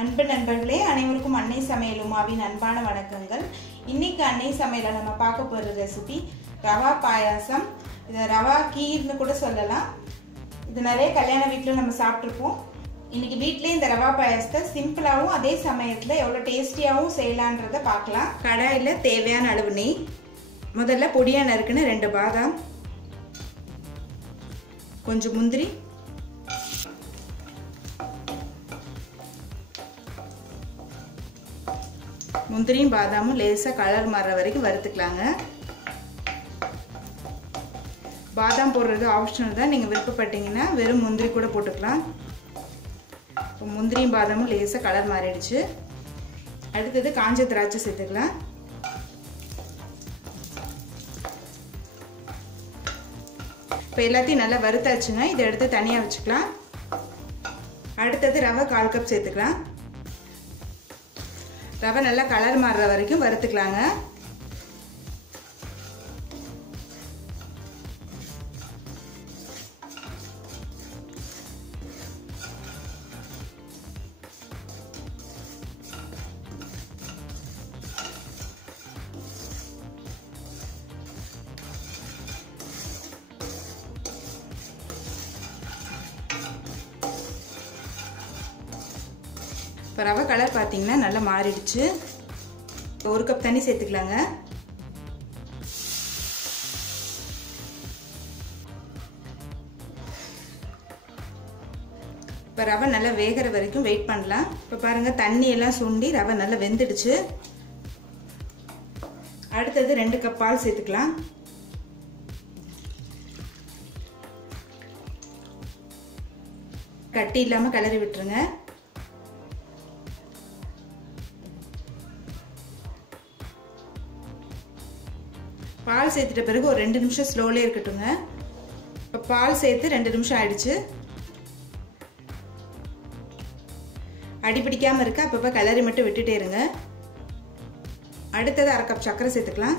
அன்பு நண்பர்களே, அனைவருக்கும் அன்னை சமையல் உமாவின் அன்பான வணக்கங்கள். இன்னைக்கு அன்னை சமையல நம்ம பார்க்க போற ரெசிபி ரவா பாயாசம். இது ரவா கீர்னு கூட சொல்லலாம். இது நிறைய கல்யாண வீட்டில் நம்ம சாப்பிட்ருப்போம். இன்னைக்கு வீட்டிலே இந்த ரவா பாயாசத்தை சிம்பிளாகவும் அதே சமயத்தில் எவ்வளோ டேஸ்டியாகவும் செய்யலான்றதை பார்க்கலாம். கடாயில் தேவையான அளவு நெய், முதல்ல பொடியாக நறுக்குன்னு 2 பாதாம், கொஞ்சம் முந்திரி, முந்திரியும் பாதாமும் லேசாக கலர் மாறுற வரைக்கும் வறுத்துக்கலாங்க. பாதாம் போடுறது ஆப்ஷனல் தான், நீங்கள் விருப்பப்பட்டீங்கன்னா வெறும் முந்திரி கூட போட்டுக்கலாம். இப்போ முந்திரியும் பாதாமும் லேசாக கலர் மாறிடுச்சு. அடுத்தது காஞ்ச திராட்சை சேர்த்துக்கலாம். இப்போ எல்லாத்தையும் நல்லா வறுத்தாச்சுங்க. இதை எடுத்து தனியாக வச்சுக்கலாம். அடுத்தது ரவை 1/4 கப் சேர்த்துக்கலாம். ரவை நல்லா கலர் மாறுற வரைக்கும் வறுத்துக்கலாங்க. இப்போ ரவை கலர் பார்த்தீங்கன்னா நல்லா மாறிடுச்சு. 1 கப் தண்ணி சேர்த்துக்கலாங்க. இப்போ ரவை நல்லா வேகிற வரைக்கும் வெயிட் பண்ணலாம். இப்போ பாருங்க, தண்ணி எல்லாம் சுண்டி ரவை நல்லா வெந்துடுச்சு. அடுத்தது 2 கப் பால் சேர்த்துக்கலாம். கட்டி இல்லாம கிளறி விட்டுருங்க. பால் சேர்த்துட்ட பிறகு ஒரு 2 நிமிஷம் ஸ்லோலே இருக்கட்டுங்க. இப்போ பால் சேர்த்து 2 நிமிஷம் ஆயிடுச்சு. அடிப்பிடிக்காமல் இருக்க அப்பப்போ கிளறி மட்டும் விட்டுட்டே இருங்க. அடுத்தது 1/2 கப் சர்க்கரை சேர்த்துக்கலாம்.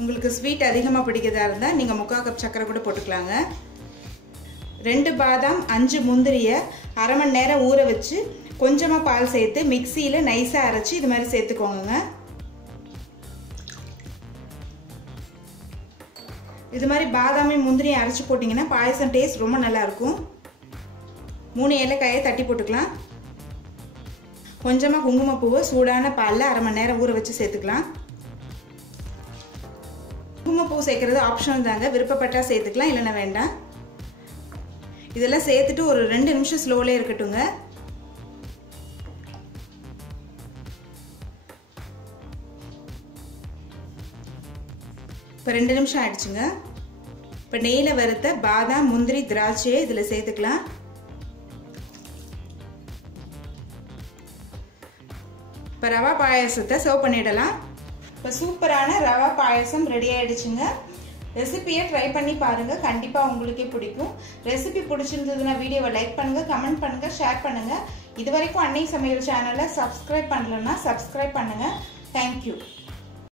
உங்களுக்கு ஸ்வீட் அதிகமாக பிடிக்கிறதா இருந்தால் நீங்கள் 3/4 கப் சர்க்கரை கூட போட்டுக்கலாங்க. 2 பாதாம் 5 முந்திரியை 1/2 மணி நேரம் ஊற வச்சு கொஞ்சமாக பால் சேர்த்து மிக்சியில் நைஸாக அரைச்சி இது மாதிரி சேர்த்துக்கோங்க. இது மாதிரி பாதாமையும் முந்திரியும் அரைச்சி போட்டிங்கன்னா பாயசம் டேஸ்ட் ரொம்ப நல்லாயிருக்கும். 3 ஏலக்காயை தட்டி போட்டுக்கலாம். கொஞ்சமாக குங்குமப்பூவை சூடான பாலில் 1/2 மணி நேரம் ஊற வச்சு சேர்த்துக்கலாம். குங்குமப்பூ சேர்க்கறது ஆப்ஷனல் தாங்க, விருப்பப்பட்டால் சேர்த்துக்கலாம், இல்லைன்னா வேண்டாம். இதெல்லாம் சேர்த்துட்டு ஒரு 2 நிமிஷம் ஸ்லோலே இருக்கட்டுங்க. இப்போ 2 நிமிஷம் ஆயிடுச்சுங்க. இப்போ நெய்யில் வறுத்த பாதாம் முந்திரி திராட்சையை இதில் சேர்த்துக்கலாம். இப்போ ரவா பாயாசத்தை சர்வ் பண்ணிடலாம். இப்போ சூப்பரான ரவா பாயாசம் ரெடி ஆயிடுச்சுங்க. ரெசிபியை ட்ரை பண்ணி பாருங்க, கண்டிப்பாக உங்களுக்கே பிடிக்கும். ரெசிபி பிடிச்சிருந்ததுன்னா வீடியோவை லைக் பண்ணுங்க, கமெண்ட் பண்ணுங்க, ஷேர் பண்ணுங்க. இது வரைக்கும் அன்னை சமையல் சேனலை சப்ஸ்கிரைப் பண்ணலன்னா சப்ஸ்கிரைப் பண்ணுங்க. தேங்க்யூ.